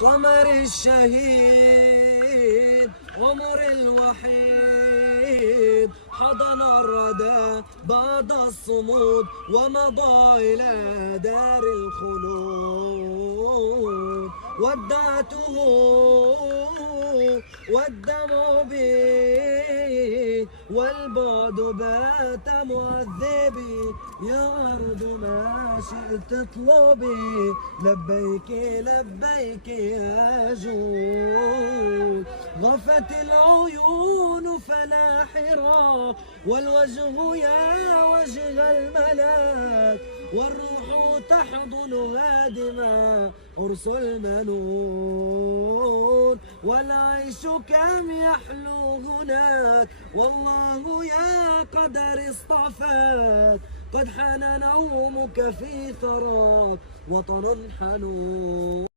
قمر الشهيد عمر الوحيد حضن الردى بعد الصمود ومضى إلى دار الخلود. ودعته والدمع بي والبعد بات معذبي، يا أرض ما شئت اطلبي، لبيك لبيك يا جود. غفت العيون فلا حراك، والوجه يا وجه الملاك، والروح تحضن هادما عرس المنون. والعيش كم يحلو هناك، والله يا قدر اصطفاك، قد حان نومك في ثراك وطن حنون.